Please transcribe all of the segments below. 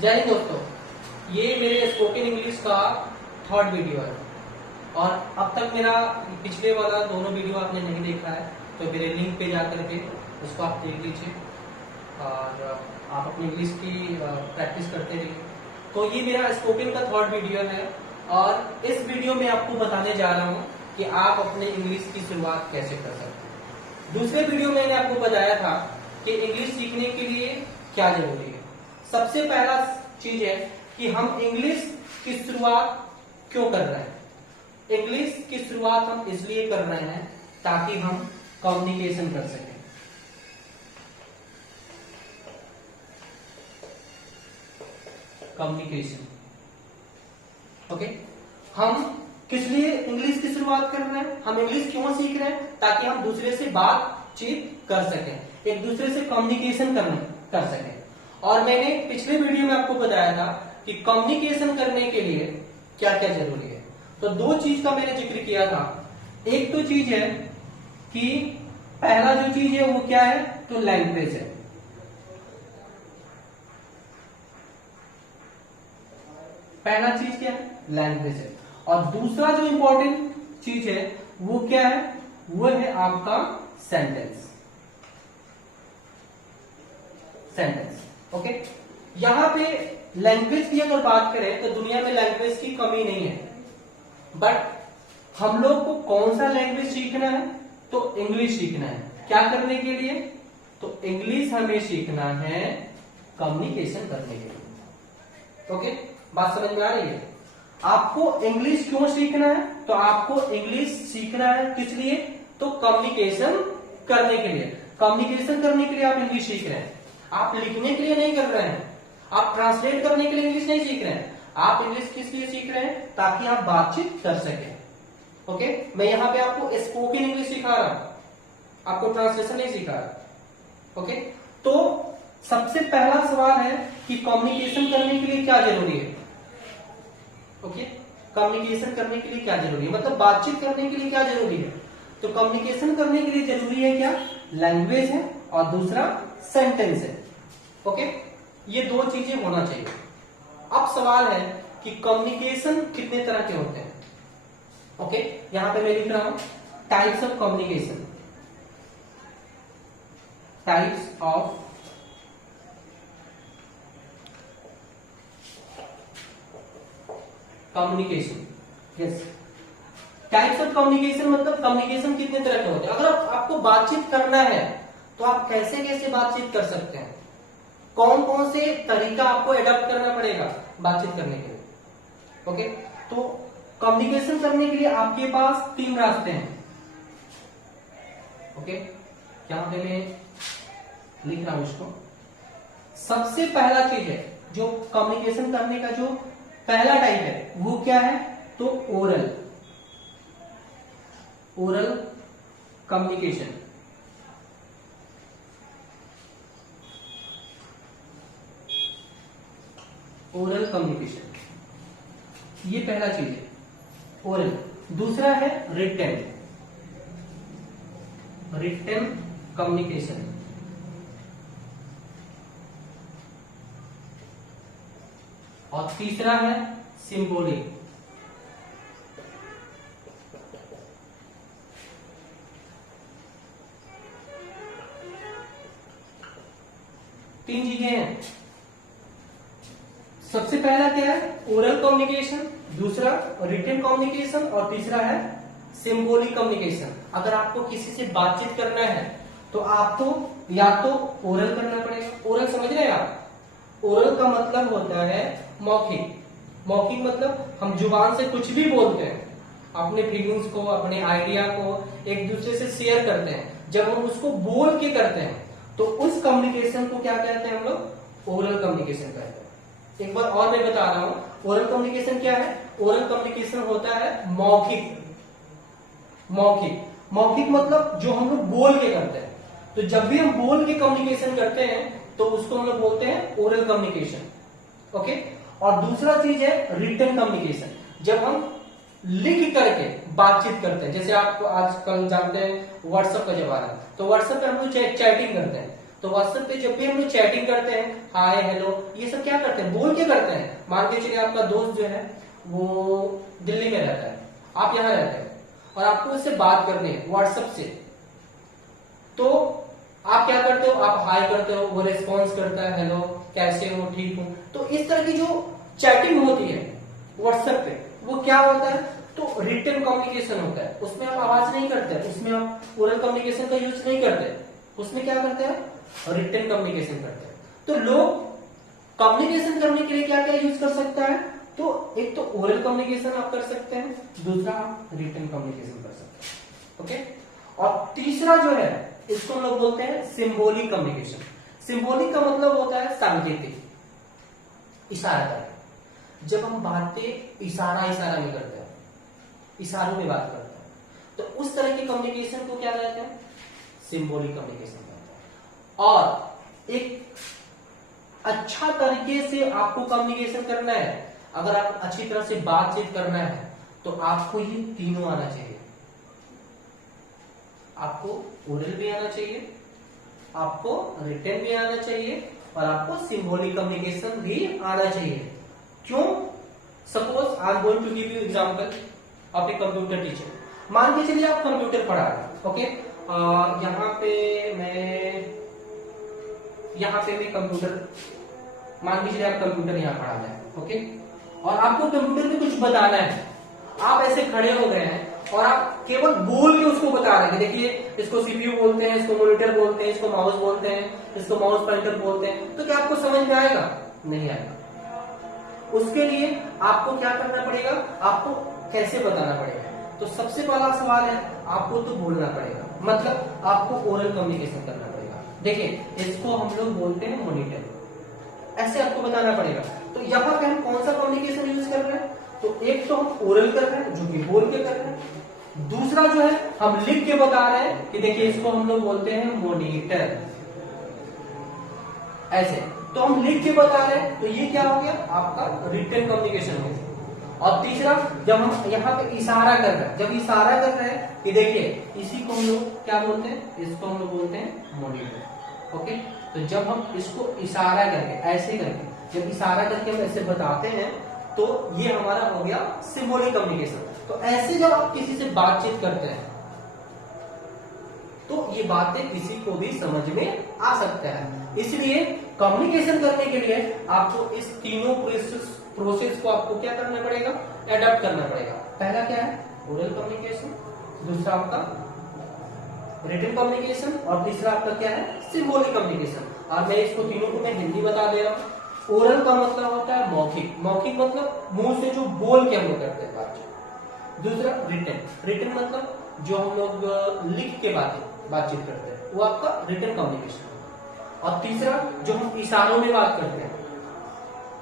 जय हिंद दोस्तों, ये मेरे स्पोकन इंग्लिश का थर्ड वीडियो है और अब तक मेरा पिछले वाला दोनों वीडियो आपने नहीं देखा है तो मेरे लिंक पे जाकर के उसको आप देख लीजिए और आप अपनी इंग्लिश की प्रैक्टिस करते रहिए। तो ये मेरा स्पोकन का थर्ड वीडियो है और इस वीडियो में आपको बताने जा रहा हूँ कि आप अपने इंग्लिश की शुरुआत कैसे कर सकते हैं। दूसरे वीडियो में मैंने आपको बताया था कि इंग्लिश सीखने के लिए क्या जरूरी है। सबसे पहला चीज है कि हम इंग्लिश की शुरुआत क्यों कर रहे हैं। इंग्लिश की शुरुआत हम इसलिए कर रहे हैं ताकि हम कम्युनिकेशन कर सकें। Communication, okay. हम किस लिए इंग्लिश की शुरुआत कर रहे हैं, हम इंग्लिश क्यों सीख रहे हैं, ताकि हम दूसरे से बातचीत कर सकें, एक दूसरे से कम्युनिकेशन कर सकें। और मैंने पिछले वीडियो में आपको बताया था कि कम्युनिकेशन करने के लिए क्या क्या जरूरी है। तो दो चीज का मैंने जिक्र किया था। एक तो चीज है कि पहला जो चीज है वो क्या है, तो लैंग्वेज है। पहला चीज क्या है, लैंग्वेज है। और दूसरा जो इंपॉर्टेंट चीज है वो क्या है, वो है आपका सेंटेंस। ओके। यहां पे लैंग्वेज की अगर बात करें तो दुनिया में लैंग्वेज की कमी नहीं है, बट हम लोग को कौन सा लैंग्वेज सीखना है, तो इंग्लिश सीखना है। क्या करने के लिए, तो इंग्लिश हमें सीखना है कम्युनिकेशन करने के लिए। ओके, बात समझ में आ रही है। आपको इंग्लिश क्यों सीखना है, तो आपको इंग्लिश सीखना है किस लिए, तो कम्युनिकेशन करने के लिए। कम्युनिकेशन करने के लिए आप इंग्लिश सीख रहे हैं, आप लिखने के लिए नहीं कर रहे हैं, आप ट्रांसलेट करने के लिए इंग्लिश नहीं सीख रहे हैं। आप इंग्लिश किस लिए सीख रहे हैं, ताकि आप बातचीत कर सकें। ओके, मैं यहां पे आपको स्पोकन इंग्लिश सिखा रहा हूं, आपको ट्रांसलेशन नहीं सिखा रहा। ओके, तो सबसे पहला सवाल है कि कम्युनिकेशन करने के लिए क्या जरूरी है। ओके, कम्युनिकेशन करने के लिए क्या जरूरी है, मतलब बातचीत करने के लिए क्या जरूरी है। तो कम्युनिकेशन करने के लिए जरूरी है क्या, लैंग्वेज है और दूसरा सेंटेंस है। ओके, ये दो चीजें होना चाहिए। अब सवाल है कि कम्युनिकेशन कितने तरह के होते हैं। ओके, यहां पे मैं लिख रहा हूं types of communication. Types of communication. Yes, types of communication मतलब कम्युनिकेशन कितने तरह के होते हैं। अगर आपको बातचीत करना है तो आप कैसे कैसे बातचीत कर सकते हैं, कौन कौन से तरीका आपको एडॉप्ट करना पड़ेगा बातचीत करने के लिए। ओके, तो कम्युनिकेशन करने के लिए आपके पास तीन रास्ते हैं। ओके, यहां पे मैं लिख रहा हूं इसको। सबसे पहला चीज है जो कम्युनिकेशन करने का जो पहला टाइप है वो क्या है, तो ओरल कम्युनिकेशन। ओरल कम्युनिकेशन, ये पहला चीज है, ओरल। दूसरा है रिटन कम्युनिकेशन। और तीसरा है सिंबॉलिक। तीन चीजें हैं। सबसे पहला क्या है, ओरल कम्युनिकेशन, दूसरा रिटन कम्युनिकेशन और तीसरा है सिंबॉलिक कम्युनिकेशन। अगर आपको किसी से बातचीत करना है तो आपको या तो ओरल करना पड़ेगा। ओरल समझ रहे हैं आप, ओरल का मतलब होता है मौखिक। मौखिक मतलब हम जुबान से कुछ भी बोलते हैं, अपने फीलिंग्स को, अपने आइडिया को एक दूसरे से शेयर करते हैं। जब हम उसको बोल के करते हैं तो उस कम्युनिकेशन को क्या कहते हैं हम लोग, ओरल कम्युनिकेशन कहते हैं। एक बार और मैं बता रहा हूं, ओरल कम्युनिकेशन क्या है। ओरल कम्युनिकेशन होता है मौखिक मतलब जो हम लोग बोल के करते हैं। तो जब भी हम बोल के कम्युनिकेशन करते हैं तो उसको हम लोग बोलते हैं ओरल कम्युनिकेशन। ओके, और दूसरा चीज है रिटन कम्युनिकेशन, जब हम लिख करके बातचीत करते हैं। जैसे आप आजकल जानते हैं व्हाट्सएप का जमाना है, तो व्हाट्सएप पे हम लोग चैटिंग करते हैं। तो व्हाट्सएप पे जब भी हम लोग चैटिंग करते हैं, हाय हेलो, ये सब क्या करते हैं, बोल के करते हैं। मान के चलिए आपका दोस्त जो है वो दिल्ली में रहता है, आप यहाँ रहते हैं और आपको उससे बात करनी है व्हाट्सएप से, तो आप क्या करते हो, आप हाय करते हो, वो रिस्पॉन्स करता है हेलो कैसे हो, ठीक हूं। तो इस तरह की जो चैटिंग होती है व्हाट्सएप पे, वो क्या होता है, तो रिटन कम्युनिकेशन होता है। उसमें आप आवाज नहीं करते, उसमें आप ओरल कम्युनिकेशन का यूज नहीं करते, उसमें क्या करते हैं, रिटन कम्युनिकेशन करते हैं। तो लोग कम्युनिकेशन करने के लिए क्या क्या यूज कर सकता है, तो एक तो ओरल कम्युनिकेशन आप कर सकते हैं, दूसरा आप रिटन कम्युनिकेशन कर सकते हैं। ओके, और तीसरा जो है इसको हम लोग बोलते हैं सिंबॉलिक कम्युनिकेशन। सिंबॉलिक का मतलब होता है सांकेतिक, इशारा करके। जब हम बातें इशारा में करते हैं, इशारों में बात करते हैं, तो उस तरह की कम्युनिकेशन को क्या कहते हैं, सिंबॉलिक कम्युनिकेशन कहते हैं। और एक अच्छा तरीके से आपको कम्युनिकेशन करना है, अगर आप अच्छी तरह से बातचीत करना है, तो आपको ये तीनों आना चाहिए। आपको ओरल भी आना चाहिए, आपको रिटन भी आना चाहिए, और आपको सिंबॉलिक कम्युनिकेशन भी आना चाहिए। क्यों? Suppose I am going to give you example of a computer teacher. मान के चलिए आप कंप्यूटर पढ़ा रहे हैं, ओके, यहाँ पे मैं कंप्यूटर, मान के चलिए आप कंप्यूटर यहाँ पढ़ा रहे हैं, ओके, और आपको कंप्यूटर में कुछ बताना है। आप ऐसे खड़े हो गए हैं और आप केवल बोल के उसको बता रहे हैं, देखिए इसको सीपीयू बोलते हैं, इसको मॉनिटर बोलते हैं, इसको माउस बोलते हैं, इसको माउस पॉइंटर बोलते हैं। तो क्या आपको समझ में आएगा? नहीं आएगा। उसके लिए आपको क्या करना पड़ेगा, आपको कैसे बताना पड़ेगा? तो सबसे पहला सवाल है, आपको तो बोलना पड़ेगा, मतलब आपको ओरल कम्युनिकेशन करना पड़ेगा। देखिए इसको हम लोग बोलते हैं मॉनिटर, ऐसे आपको बताना पड़ेगा। तो यहाँ पे हम कौन सा कम्युनिकेशन यूज कर रहे हैं, तो एक तो हम ओरल कर रहे हैं, जो कि बोल के कर रहे हैं। दूसरा जो है हम लिख के बता रहे हैं कि देखिए इसको हम लोग बोलते हैं मॉनिटर, ऐसे। तो हम लिख के बता रहे हैं, तो ये क्या हो गया, आपका रिटन कम्युनिकेशन हो गया। और तीसरा, जब हम यहाँ पे इशारा कर रहे हैं, जब इशारा कर रहे हैं कि देखिए इसी को हम लोग क्या बोलते हैं, इसको हम लोग बोलते हैं मॉनिटर। ओके, तो जब हम इसको इशारा करके, ऐसे करके, जब इशारा करके हम ऐसे बताते हैं, तो ये हमारा हो गया सिंबॉलिक कम्युनिकेशन। तो ऐसे जब आप किसी से बातचीत करते हैं, तो ये बातें किसी को भी समझ में आ सकता है। इसलिए कम्युनिकेशन करने के लिए आपको इस तीनों प्रोसेस को आपको क्या करना पड़ेगा, एडॉप्ट करना पड़ेगा। पहला क्या है, ओरल कम्युनिकेशन, दूसरा आपका रिटन कम्युनिकेशन, और तीसरा आपका क्या है, सिंबॉलिक कम्युनिकेशन। और मैं इसको तीनों को मैं हिंदी बता दे रहा हूँ। ओरल का मतलब होता है मौखिक, मौखिक मतलब मुंह से जो बोल के हम लोग करते हैं बातचीत। दूसरा रिटन, रिटन मतलब जो हम लोग लिख के बातचीत करते हैं, वो आपका रिटन कम्युनिकेशन। और तीसरा जो हम इशारों में बात करते हैं,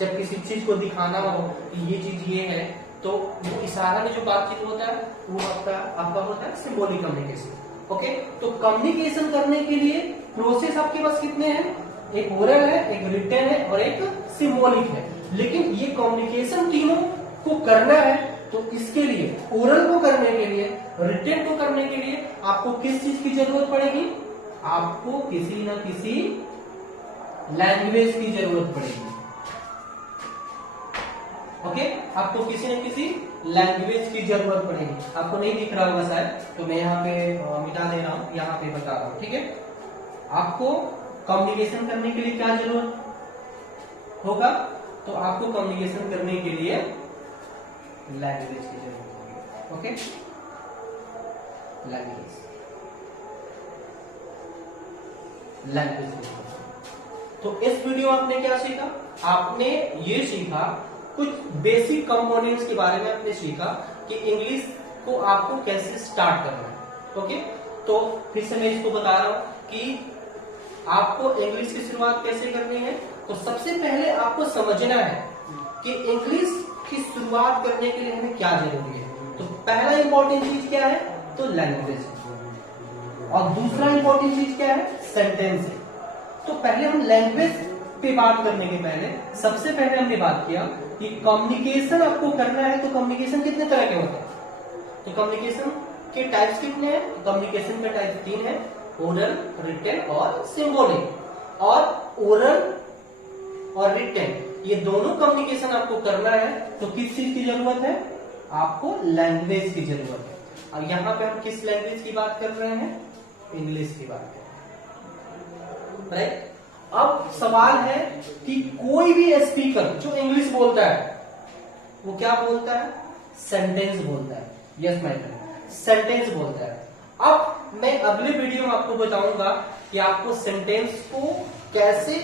जब किसी चीज को दिखाना हो कि ये चीज ये है, तो वो इशारा में जो बातचीत होता है वो आपका होता है सिंबॉलिक कम्युनिकेशन। ओके, तो कम्युनिकेशन करने के लिए प्रोसेस आपके पास कितने हैं, एक ओरल है, एक रिटन है और एक सिंबॉलिक है। लेकिन ये कम्युनिकेशन तीनों को करना है, तो इसके लिए ओरल को करने के लिए, रिटन को करने के लिए आपको किस चीज की जरूरत पड़ेगी, आपको किसी न किसी लैंग्वेज की जरूरत पड़ेगी। ओके, आपको किसी न किसी लैंग्वेज की जरूरत पड़ेगी। आपको नहीं दिख रहा होगा शायद, तो मैं यहाँ पे मिटा दे रहा हूं, यहाँ पे बता रहा हूं, ठीक है। आपको कम्युनिकेशन करने के लिए क्या जरूरत होगा, तो आपको कम्युनिकेशन करने के लिए लैंग्वेज की जरूरत होगी। ओके, लैंग्वेज तो इस वीडियो में आपने क्या सीखा, आपने ये सीखा कुछ बेसिक कंपोनेंट्स के बारे में आपने सीखा कि इंग्लिश को आपको कैसे स्टार्ट करना है। ओके, तो फिर से मैं इसको बता रहा हूं कि आपको इंग्लिश की शुरुआत कैसे करनी है। तो सबसे पहले आपको समझना है कि इंग्लिश की शुरुआत करने के लिए हमें क्या जरूरी है। तो पहला इंपॉर्टेंट चीज क्या है, तो लैंग्वेज, और दूसरा इंपॉर्टेंट चीज क्या है, सेंटेंस है। तो पहले हम लैंग्वेज पे बात करने के पहले सबसे पहले हमने बात किया कि कम्युनिकेशन आपको करना है, तो कम्युनिकेशन कितने तरह के होते हैं, तो कम्युनिकेशन के टाइप्स कितने हैं, कम्युनिकेशन के टाइप 3 है, ओरल, रिटन और सिंबॉलिक। अब ओरल और रिटन ये दोनों कम्युनिकेशन आपको करना है तो किस चीज की जरूरत है? आपको लैंग्वेज की जरूरत है। और यहां पे हम किस लैंग्वेज की बात कर रहे हैं? इंग्लिश की बात कर रहे हैं, राइट। अब सवाल है कि कोई भी स्पीकर जो इंग्लिश बोलता है वो क्या बोलता है? सेंटेंस बोलता है। यस माय फ्रेंड, सेंटेंस बोलता है। अब मैं अगले वीडियो में आपको बताऊंगा कि आपको सेंटेंस को कैसे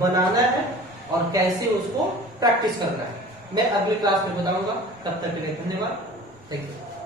बनाना है और कैसे उसको प्रैक्टिस करना है। मैं अगली क्लास में बताऊंगा। तब तक के लिए धन्यवाद। Thank you.